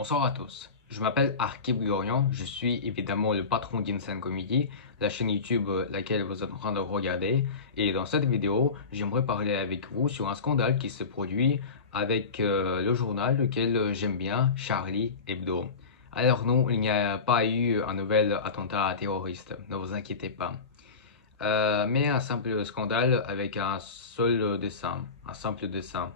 Bonsoir à tous, je m'appelle Arkib Grigorian, je suis évidemment le patron d'Insane Comedy, la chaîne YouTube laquelle vous êtes en train de regarder. Et dans cette vidéo, j'aimerais parler avec vous sur un scandale qui se produit avec le journal lequel j'aime bien, Charlie Hebdo. Alors non, il n'y a pas eu un nouvel attentat terroriste, ne vous inquiétez pas. Mais un simple scandale avec un seul dessin, un simple dessin.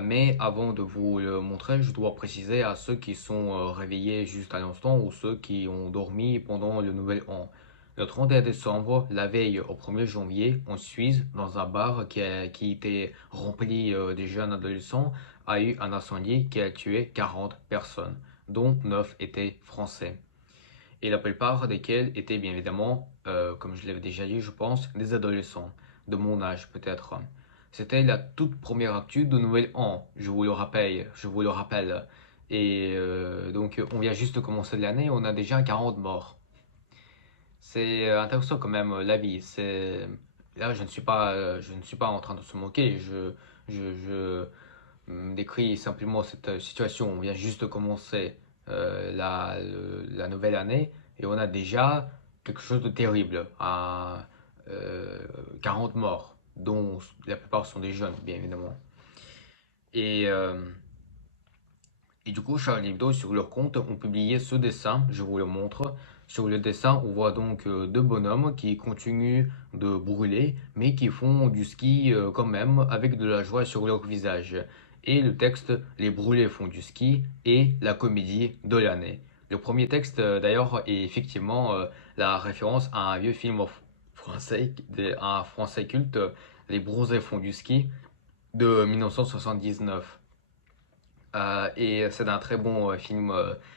Mais avant de vous le montrer, je dois préciser à ceux qui sont réveillés juste à l'instant ou ceux qui ont dormi pendant le nouvel an. Le 31 décembre, la veille au 1er janvier, en Suisse, dans un bar qui était rempli de jeunes adolescents, a eu un incendie qui a tué 40 personnes, dont 9 étaient français. Et la plupart desquels étaient bien évidemment, comme je l'avais déjà dit, je pense, des adolescents, de mon âge peut-être. C'était la toute première actu de Nouvel An, je vous le rappelle. Et donc on vient juste de commencer l'année, on a déjà 40 morts. C'est intéressant quand même la vie. Là je ne suis pas en train de se moquer. Je décris simplement cette situation. On vient juste de commencer la nouvelle année et on a déjà quelque chose de terrible à 40 morts, dont la plupart sont des jeunes, bien évidemment. Et, euh, et du coup, Charlie Hebdo, sur leur compte, ont publié ce dessin, je vous le montre. Sur le dessin, on voit donc deux bonhommes qui continuent de brûler, mais qui font du ski quand même, avec de la joie sur leur visage. Et le texte, les brûlés font du ski, et la comédie de l'année. Le premier texte, d'ailleurs, est effectivement la référence à un vieux film français, un français culte, Les bronzés font du ski, de 1979. Et c'est un très bon film,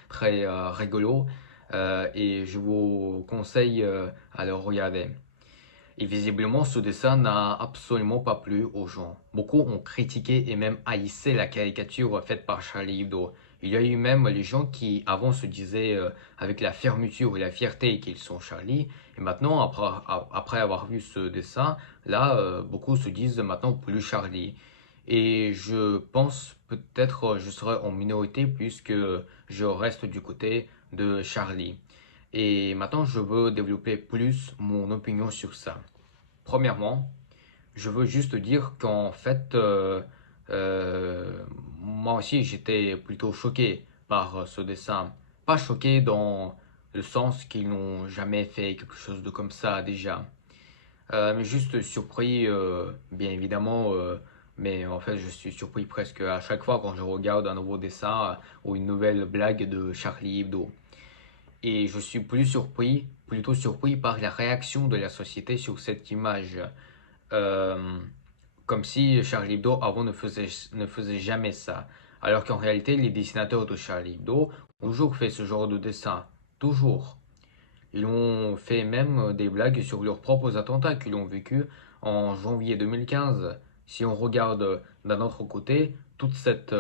très rigolo, et je vous conseille à le regarder. Et visiblement, ce dessin n'a absolument pas plu aux gens. Beaucoup ont critiqué et même haïssé la caricature faite par Charlie Hebdo. Il y a eu même les gens qui avant se disaient avec la fermeture et la fierté qu'ils sont Charlie, et maintenant, après avoir vu ce dessin, là, beaucoup se disent maintenant plus Charlie. Et je pense peut-être je serai en minorité puisque je reste du côté de Charlie. Et maintenant, je veux développer plus mon opinion sur ça. Premièrement, je veux juste dire qu'en fait, moi aussi, j'étais plutôt choqué par ce dessin. Pas choqué dans le sens qu'ils n'ont jamais fait quelque chose de comme ça déjà. Mais juste surpris, bien évidemment, mais en fait, je suis surpris presque à chaque fois quand je regarde un nouveau dessin ou une nouvelle blague de Charlie Hebdo. Et je suis plutôt surpris par la réaction de la société sur cette image. Euh, Comme si Charlie Hebdo avant ne faisait jamais ça. Alors qu'en réalité, les dessinateurs de Charlie Hebdo ont toujours fait ce genre de dessin. Toujours. Ils ont fait même des blagues sur leurs propres attentats qu'ils ont vécu en janvier 2015. Si on regarde d'un autre côté, toute cette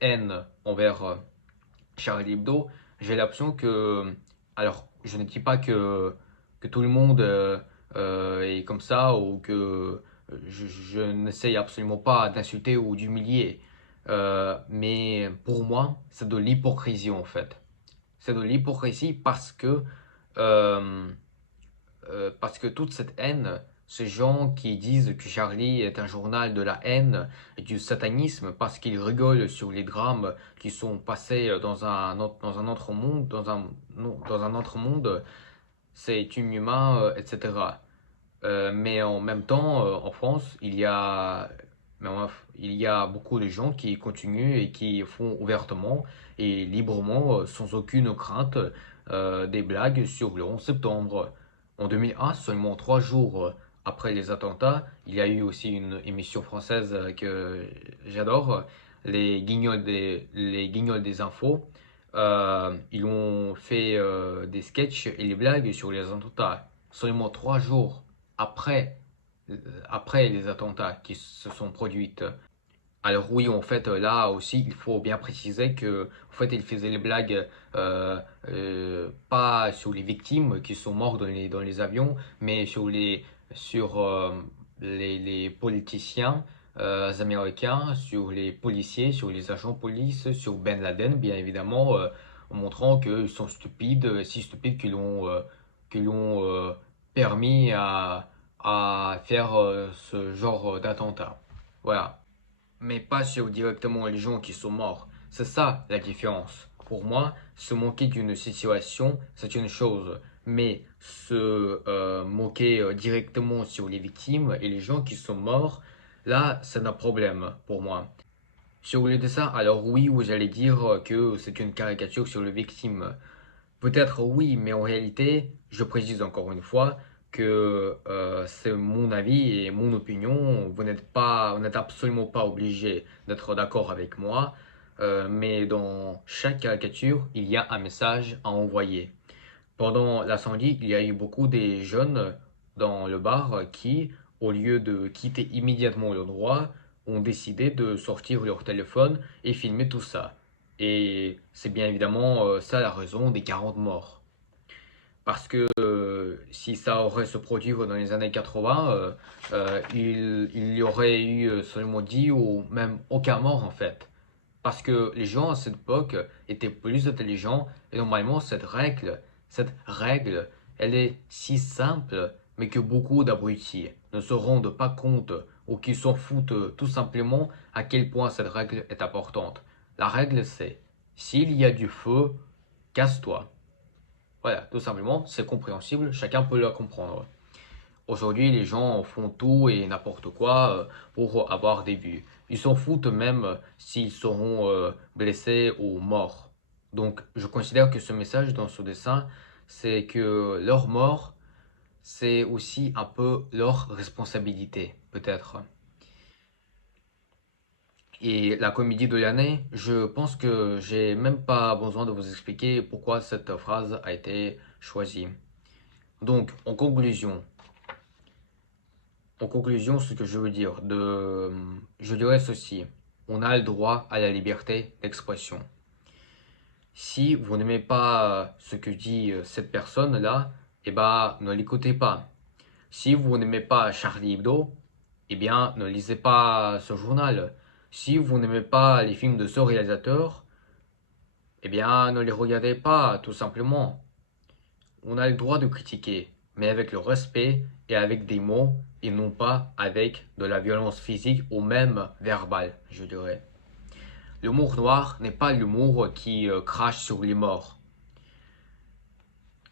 haine envers Charlie Hebdo, j'ai l'impression que, alors je ne dis pas que tout le monde est comme ça ou que je n'essaye absolument pas d'insulter ou d'humilier. Mais pour moi, c'est de l'hypocrisie en fait. C'est de l'hypocrisie euh, parce que toute cette haine, ces gens qui disent que Charlie est un journal de la haine et du satanisme parce qu'ils rigolent sur les drames qui sont passés dans un autre monde, dans un autre monde, c'est inhumain, etc. Mais en même temps, en France, mais il y a beaucoup de gens qui continuent et qui font ouvertement et librement, sans aucune crainte, des blagues sur le 11 septembre. En 2001, seulement 3 jours après les attentats, il y a eu aussi une émission française que j'adore, les Guignols des infos. Ils ont fait des sketchs et des blagues sur les attentats. Seulement 3 jours après, après les attentats qui se sont produits. Alors oui, en fait, là aussi, il faut bien préciser que, en fait, il faisait les blagues pas sur les victimes qui sont mortes dans les avions, mais sur les politiciens Américains, sur les policiers, sur les agents de police, sur Ben Laden, bien évidemment, en montrant qu'ils sont stupides, si stupides qu'ils l'ont permis à faire ce genre d'attentat. Voilà. Mais pas sur directement les gens qui sont morts. C'est ça la différence. Pour moi, se moquer d'une situation, c'est une chose. Mais se moquer directement sur les victimes et les gens qui sont morts, là, c'est un problème pour moi. Sur le dessin, alors oui, où j'allais dire que c'est une caricature sur les victimes. Peut-être oui, mais en réalité, je précise encore une fois que c'est mon avis et mon opinion. Vous n'êtes absolument pas obligé d'être d'accord avec moi, mais dans chaque caricature, il y a un message à envoyer. Pendant l'incendie, il y a eu beaucoup des jeunes dans le bar qui, au lieu de quitter immédiatement l'endroit, ont décidé de sortir leur téléphone et filmer tout ça. Et c'est bien évidemment ça la raison des 40 morts. Parce que si ça aurait se produit dans les années 80, il y aurait eu seulement 10 ou même aucun mort en fait. Parce que les gens à cette époque étaient plus intelligents et normalement cette règle, elle est si simple, mais que beaucoup d'abrutis ne se rendent pas compte ou qui s'en foutent tout simplement à quel point cette règle est importante. La règle c'est, s'il y a du feu, casse-toi. Voilà, tout simplement, c'est compréhensible, chacun peut le comprendre. Aujourd'hui, les gens font tout et n'importe quoi pour avoir des vues. Ils s'en foutent même s'ils seront blessés ou morts. Donc, je considère que ce message dans ce dessin, c'est que leur mort, c'est aussi un peu leur responsabilité, peut-être. Et la comédie de l'année, je pense que j'ai même pas besoin de vous expliquer pourquoi cette phrase a été choisie. Donc, en conclusion, ce que je veux dire, je dirais ceci. On a le droit à la liberté d'expression. Si vous n'aimez pas ce que dit cette personne-là, eh ben, ne l'écoutez pas. Si vous n'aimez pas Charlie Hebdo, eh bien, ne lisez pas ce journal. Si vous n'aimez pas les films de ce réalisateur, eh bien, ne les regardez pas, tout simplement. On a le droit de critiquer, mais avec le respect et avec des mots, et non pas avec de la violence physique ou même verbale, je dirais. L'humour noir n'est pas l'humour qui crache sur les morts.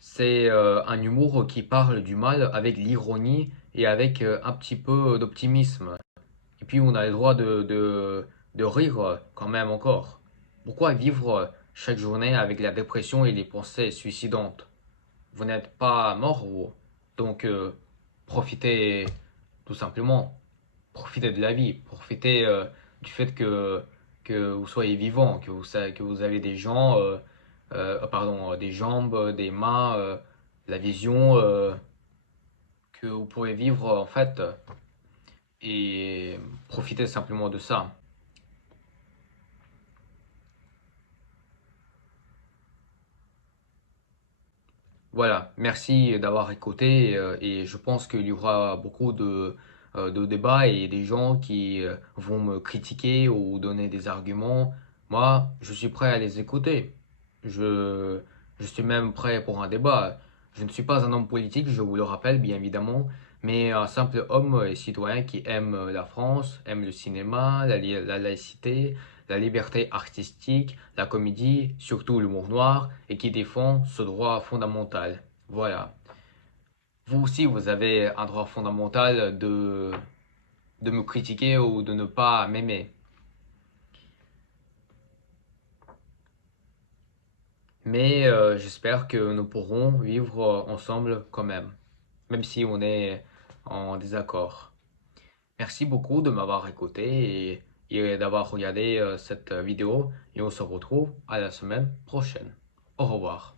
C'est un humour qui parle du mal avec l'ironie et avec un petit peu d'optimisme. Et puis on a le droit de rire quand même encore. Pourquoi vivre chaque journée avec la dépression et les pensées suicidantes? Vous n'êtes pas mort, vous. Donc, profitez tout simplement. Profitez de la vie. Profitez du fait que vous soyez vivant, que vous avez des gens, pardon, des jambes, des mains, la vision, que vous pouvez vivre en fait. Et profitez simplement de ça. Voilà, merci d'avoir écouté et je pense qu'il y aura beaucoup de débats et des gens qui vont me critiquer ou donner des arguments. Moi, je suis prêt à les écouter. Je, je suis même prêt pour un débat. Je ne suis pas un homme politique, je vous le rappelle bien évidemment, mais un simple homme et citoyen qui aime la France, aime le cinéma, la laïcité, la liberté artistique, la comédie, surtout l'humour noir, et qui défend ce droit fondamental. Voilà. Vous aussi, vous avez un droit fondamental de me critiquer ou de ne pas m'aimer. Mais j'espère que nous pourrons vivre ensemble quand même, même si on est en désaccord. Merci beaucoup de m'avoir écouté et d'avoir regardé cette vidéo et on se retrouve à la semaine prochaine. Au revoir.